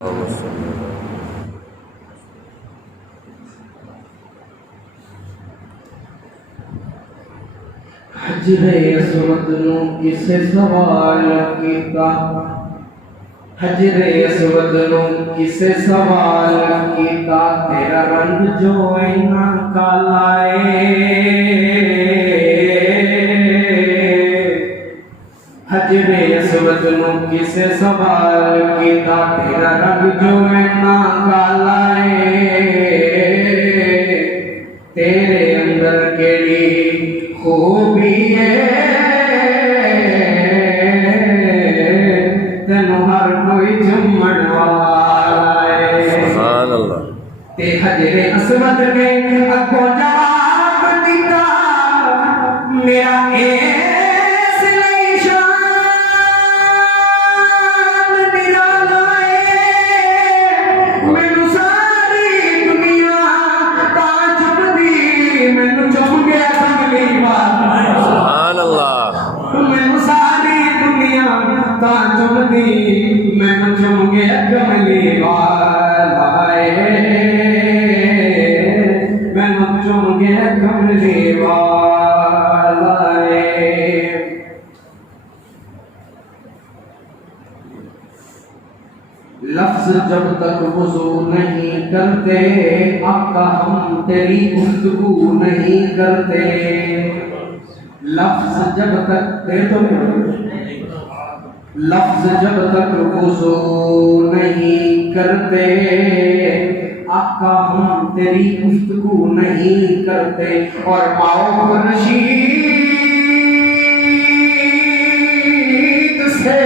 हजरे असवद नूं किसे सवाल कीता, हजरे असवद नूं किसे सवाल कीता, तेरा रंग जो इन्ना काला हजरे असवद नूं किसे सवाल कीता, तेरा रंग जो इन्ना काला तेरे अंदर केड़ी खूबी है, तेनू हर कोई चुम्मण वाला है। ते हजरे असवद ने अगो जवाब दिता, मेरा इस लई शान निराला है। मैनू सारी दुनिया तां चुमदी, मैनू चुम गया कमली वाला। सुभान अल्लाह। मैनू सारी दुनिया तां चुमदी, मैनू चुम गया कमली वाला है। मैनू चुम गया कमली वाला है। लफ्ज जब तक वुज़ू नहीं करते, आका हम तेरी गुफ्तगू नहीं करते। लफ्ज जब तक लफ्ज जब तक वुज़ू नहीं करते, आका हम तेरी गुफ्तगू नहीं करते। और माओ नशीद से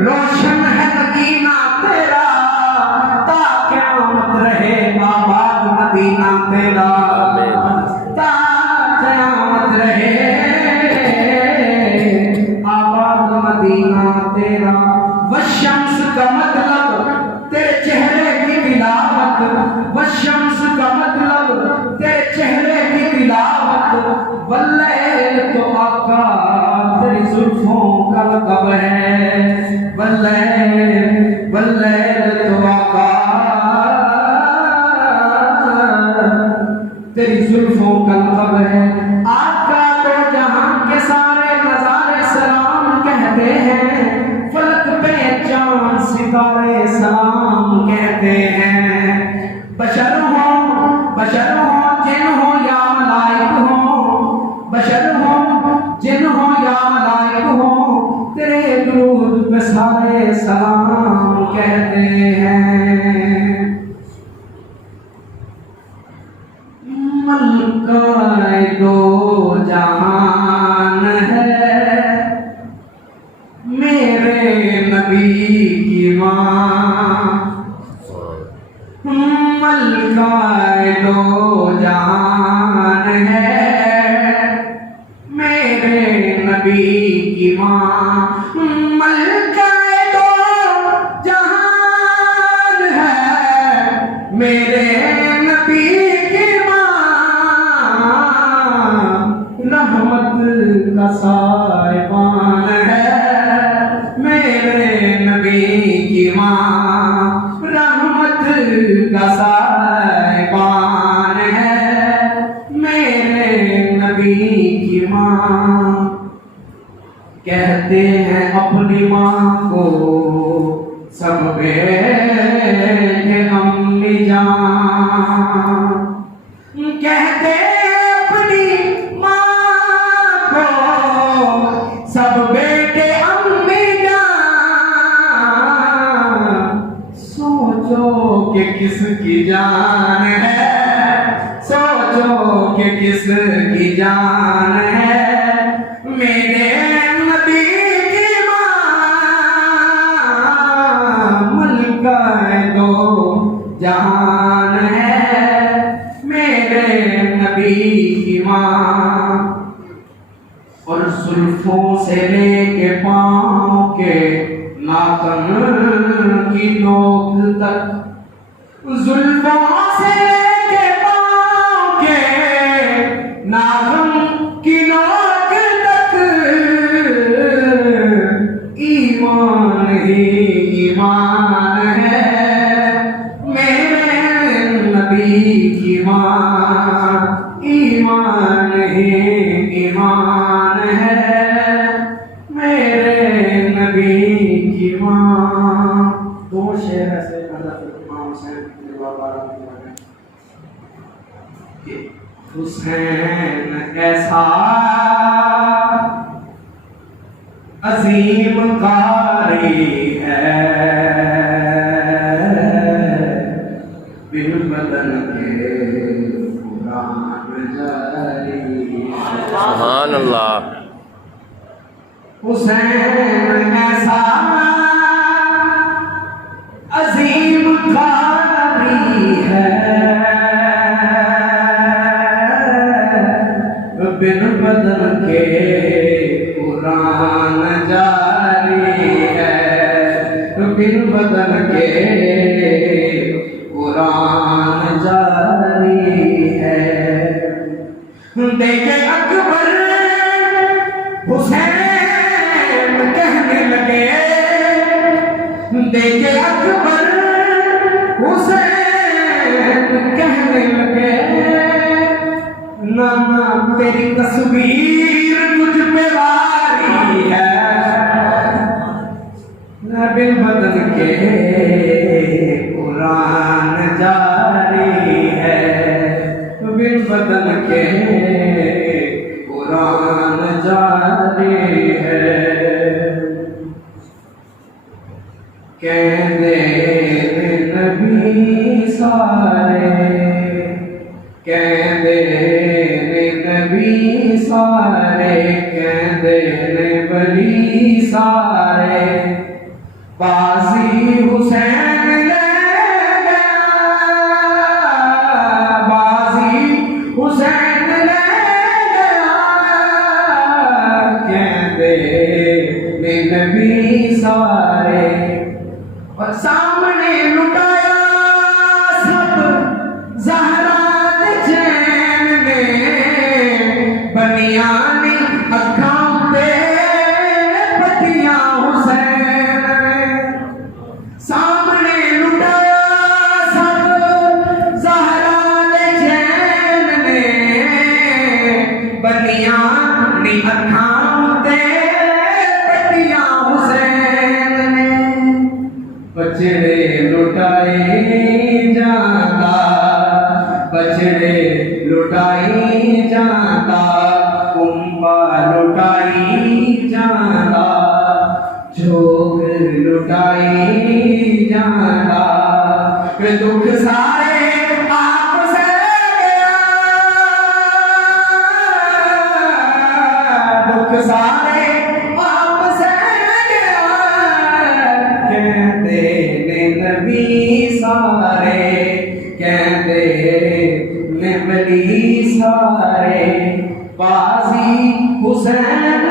रोशन है मदीना तेरा, ता क़यामत रहे आबाद मदीना तेरा, ता क़यामत रहे आबाद मदीना तेरा। वशम्स का मतलब तेरे चेहरे की तिलावत, वशम्स का मतलब तेरे चेहरे की तिलावत। वल्लैल तो आका तेरी जुल्फों का लक़ब है, वल्लैल तो आका तेरी जुल्फों का लक़ब है। आका तो जहां के सारे नजारे सलाम कहते हैं, फलक पे चांद सितारे सलाम कहते हैं। बशर हो जिन हो या मलाइक हो, बशर हो जिन हो या मलाइक हो, तेरे दुरूद पे सारे सलाम कहते हैं। मलकाए दो जहान है, मेरे नबी की माँ। मलकाए दो जहान है, मेरे नबी की माँ। मलकाए दो जहान है, मेरे नबी की माँ। रहमत का साहिबान है, मेरे नबी की माँ। रहमत का साहिबान है, मेरे नबी की माँ। कहते हैं अपनी माँ को सब बेटे अम्मी जान, कहते अपनी माँ को सब बेटे अम्मी जान। सोचो कि किसकी जान है, सोचो कि किसकी जान है, मेरे नबी की माँ। मलकाए दो जहान है, मेरे नबी की माँ। और जुल्फों से लेके पाँव के नाखून की नोक तक, जुल्फों से लेके पाँव के नाखून की नोक तक, ईमान ही ईमान है, शेर ऐसे इमाम हुसैन कि हुसैन ऐसा अजीम कारी है, बिन बदन के कुरान जारी है। सुभान अल्लाह। हुसैन ऐसा अजीम कारी है, बिन बदन के कुरान जारी है, बिन बदन के कुरान जारी है। देखे अकबर हुसैन कहने लगे, देखे अकबर हुसैन कहने लगे, नाना तेरी तस्वीर तुझ पे वारी है, बिन बदन के कुरान जारी है, बिन बदन के कुरान जारी है। कहते नबी सारे, कहते नबी सारे, कहते वली सारे, बाजी हुसैन ले गया, बाजी हुसैन ले गया, कहते नबी सारे। और सामने लुटाया सब ज़हरा चैन ने, बनियानी अखां पे पटियां हुसैन ने। सामने लुटाया सब ज़हरा चैन ने, बनियानी अखां पे पटियां हुसैन ने। बछड़े लुटाए जाता, बछड़े लुटाई जाता, कुंभा लुटाई जाता, झोंक लुटाई जाता, दुख सारे आप से गया, दुख सारे आप से गया, कहते नबी सारे, कहते वली सारे, बाजी हुसैन